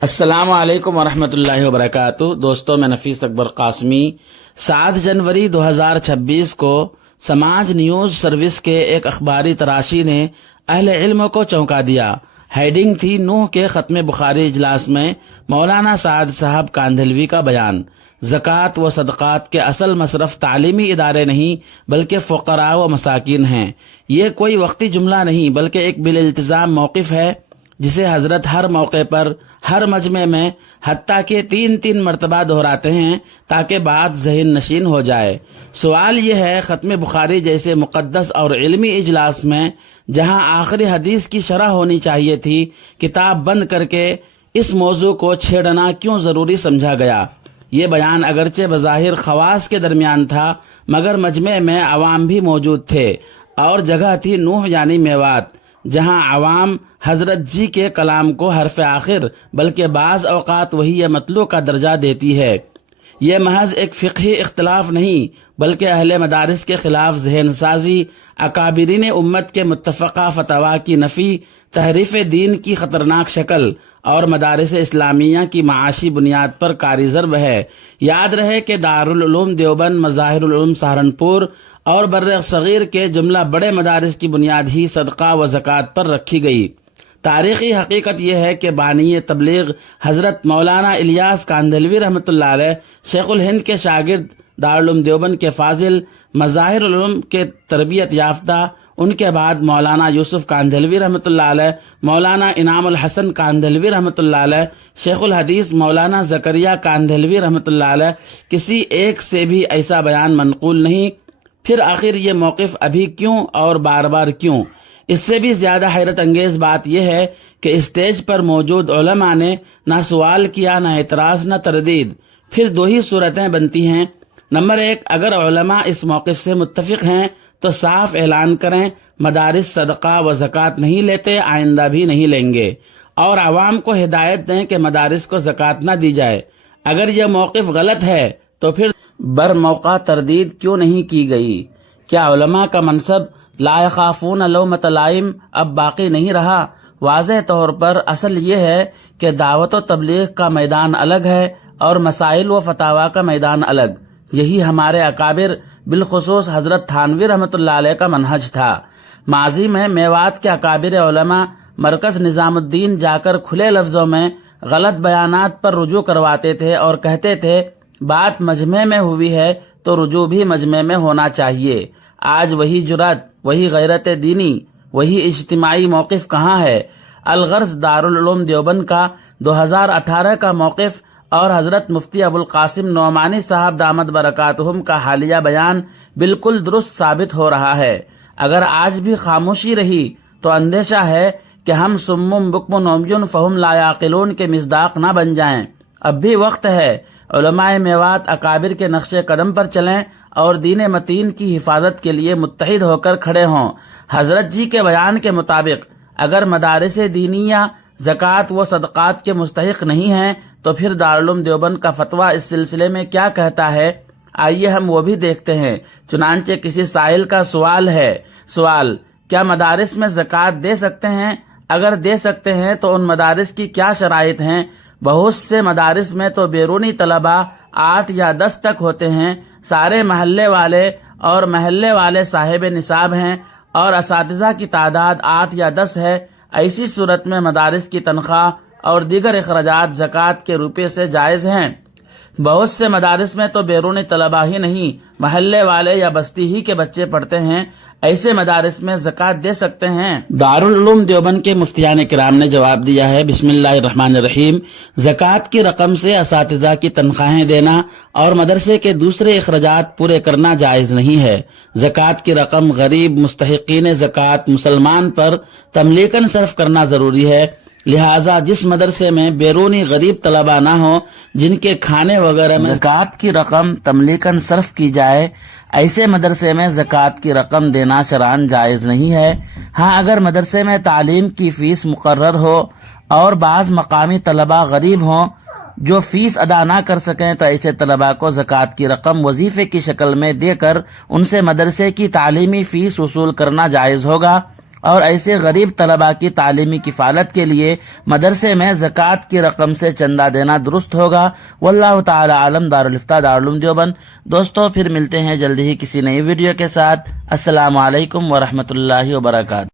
السلام علیکم ورحمۃ اللہ وبرکاتہ۔ دوستوں، میں نفیس اکبر قاسمی 7 جنوری 2026 کو سماج نیوز سروس کے ایک اخباری تراشی نے اہل علم کو چونکا دیا۔ ہیڈنگ تھی نوح کے ختم بخاری اجلاس میں مولانا سعد صاحب کاندھلوی کا بیان۔ زکوٰۃ و صدقات کے اصل مصرف تعلیمی ادارے نہیں بلکہ فقراء و مساکین ہیں۔ یہ کوئی وقتی جملہ نہیں بلکہ ایک بالالتزام موقف ہے جسے حضرت ہر موقع پر ہر مجمع میں حتیٰ کہ 3 مرتبہ دہراتے ہیں تاکہ بات ذہن نشین ہو جائے۔ سوال یہ ہے، ختم بخاری جیسے مقدس اور علمی اجلاس میں جہاں آخری حدیث کی شرح ہونی چاہیے تھی، کتاب بند کر کے اس موضوع کو چھیڑنا کیوں ضروری سمجھا گیا؟ یہ بیان اگرچہ بظاہر خواص کے درمیان تھا مگر مجمع میں عوام بھی موجود تھے اور جگہ تھی نوح یعنی میوات، جہاں عوام حضرت جی کے کلام کو حرف آخر بلکہ بعض اوقات وہی مطلوع کا درجہ دیتی ہے۔ یہ محض ایک فقہی اختلاف نہیں بلکہ اہل مدارس کے خلاف ذہن سازی، اکابرین امت کے متفقہ فتاوی کی نفی، تحریف دین کی خطرناک شکل اور مدارس اسلامیہ کی معاشی بنیاد پر کاری ضرب ہے۔ یاد رہے کہ دارالعلوم دیوبند، مظاہر العلوم سہارنپور اور بر صغیر کے جملہ بڑے مدارس کی بنیاد ہی صدقہ و زکوٰۃ پر رکھی گئی۔ تاریخی حقیقت یہ ہے کہ بانی تبلیغ حضرت مولانا الیاس کاندھلوی رحمۃ اللہ علیہ شیخ الہند کے شاگرد، دارالعلوم دیوبند کے فاضل، مظاہر العلوم کے تربیت یافتہ، ان کے بعد مولانا یوسف کاندھلوی رحمۃ اللہ علیہ، مولانا انعام الحسن کاندھلوی رحمۃ اللہ علیہ، شیخ الحدیث مولانا زکریا کاندھلوی رحمۃ اللہ علیہ، کسی ایک سے بھی ایسا بیان منقول نہیں۔ پھر آخر یہ موقف ابھی کیوں اور بار بار کیوں؟ اس سے بھی زیادہ حیرت انگیز بات یہ ہے کہ اسٹیج پر موجود علماء نے نہ سوال کیا، نہ اعتراض، نہ تردید۔ پھر 2 ہی صورتیں بنتی ہیں۔ نمبر 1، اگر علماء اس موقف سے متفق ہیں تو صاف اعلان کریں مدارس صدقہ و زکوٰۃ نہیں لیتے، آئندہ بھی نہیں لیں گے، اور عوام کو ہدایت دیں کہ مدارس کو زکوٰۃ نہ دی جائے۔ اگر یہ موقف غلط ہے تو پھر برموقع تردید کیوں نہیں کی گئی؟ کیا علماء کا منصب لا یخافون لومۃ لائم اب باقی نہیں رہا؟ واضح طور پر اصل یہ ہے کہ دعوت و تبلیغ کا میدان الگ ہے اور مسائل و فتاوی کا میدان الگ۔ یہی ہمارے اکابر بالخصوص حضرت تھانوی رحمۃ اللہ علیہ کا منہج تھا۔ ماضی میں میوات کے اکابر علماء مرکز نظام الدین جا کر کھلے لفظوں میں غلط بیانات پر رجوع کرواتے تھے اور کہتے تھے بات مجمع میں ہوئی ہے تو رجوع بھی مجمع میں ہونا چاہیے۔ آج وہی جرأت، وہی غیرت دینی، وہی اجتماعی موقف کہاں ہے؟ الغرض دارالعلوم دیوبند کا 2018 کا موقف اور حضرت مفتی ابوالقاسم نعمانی صاحب دامت برکاتہم کا حالیہ بیان بالکل درست ثابت ہو رہا ہے۔ اگر آج بھی خاموشی رہی تو اندیشہ ہے کہ ہم سم بکم عمی فہم لا یعقلون کے مصداق نہ بن جائیں۔ اب بھی وقت ہے، علماء میوات اکابر کے نقش قدم پر چلیں اور دین متین کی حفاظت کے لیے متحد ہو کر کھڑے ہوں۔ حضرت جی کے بیان کے مطابق اگر مدارس دینیہ زکوٰۃ و صدقات کے مستحق نہیں ہیں تو پھر دارالعلوم دیوبند کا فتویٰ اس سلسلے میں کیا کہتا ہے؟ آئیے ہم وہ بھی دیکھتے ہیں۔ چنانچہ کسی سائل کا سوال ہے، کیا مدارس میں زکوٰۃ دے سکتے ہیں؟ اگر دے سکتے ہیں تو ان مدارس کی کیا شرائط ہیں؟ بہت سے مدارس میں تو بیرونی طلباء 8 یا 10 تک ہوتے ہیں، سارے محلے والے صاحب نصاب ہیں اور اساتذہ کی تعداد 8 یا 10 ہے۔ ایسی صورت میں مدارس کی تنخواہ اور دیگر اخراجات زکوٰۃ کے روپے سے جائز ہیں۔ بہت سے مدارس میں تو بیرونی طلباء ہی نہیں، محلے والے یا بستی ہی کے بچے پڑھتے ہیں، ایسے مدارس میں زکوٰۃ دے سکتے ہیں؟ دارالعلوم دیوبند کے مفتیان کرام نے جواب دیا ہے، بسم اللہ الرحمن الرحیم، زکوٰۃ کی رقم سے اساتذہ کی تنخواہیں دینا اور مدرسے کے دوسرے اخراجات پورے کرنا جائز نہیں ہے۔ زکوٰۃ کی رقم غریب مستحقین زکوٰۃ مسلمان پر تملیکاً صرف کرنا ضروری ہے، لہٰذا جس مدرسے میں بیرونی غریب طلباء نہ ہوں جن کے کھانے وغیرہ میں زکوٰۃ کی رقم تملیکاً صرف کی جائے، ایسے مدرسے میں زکوٰۃ کی رقم دینا شرعاً جائز نہیں ہے۔ ہاں اگر مدرسے میں تعلیم کی فیس مقرر ہو اور بعض مقامی طلباء غریب ہوں جو فیس ادا نہ کر سکیں تو ایسے طلباء کو زکوٰۃ کی رقم وظیفے کی شکل میں دے کر ان سے مدرسے کی تعلیمی فیس وصول کرنا جائز ہوگا اور ایسے غریب طلباء کی تعلیمی کفالت کے لیے مدرسے میں زکوٰۃ کی رقم سے چندہ دینا درست ہوگا۔ واللہ تعالی عالم۔ دارالفتہ دارالعلوم دیوبند۔ دوستو پھر ملتے ہیں جلدی ہی کسی نئی ویڈیو کے ساتھ۔ السلام علیکم ورحمۃ اللہ وبرکاتہ۔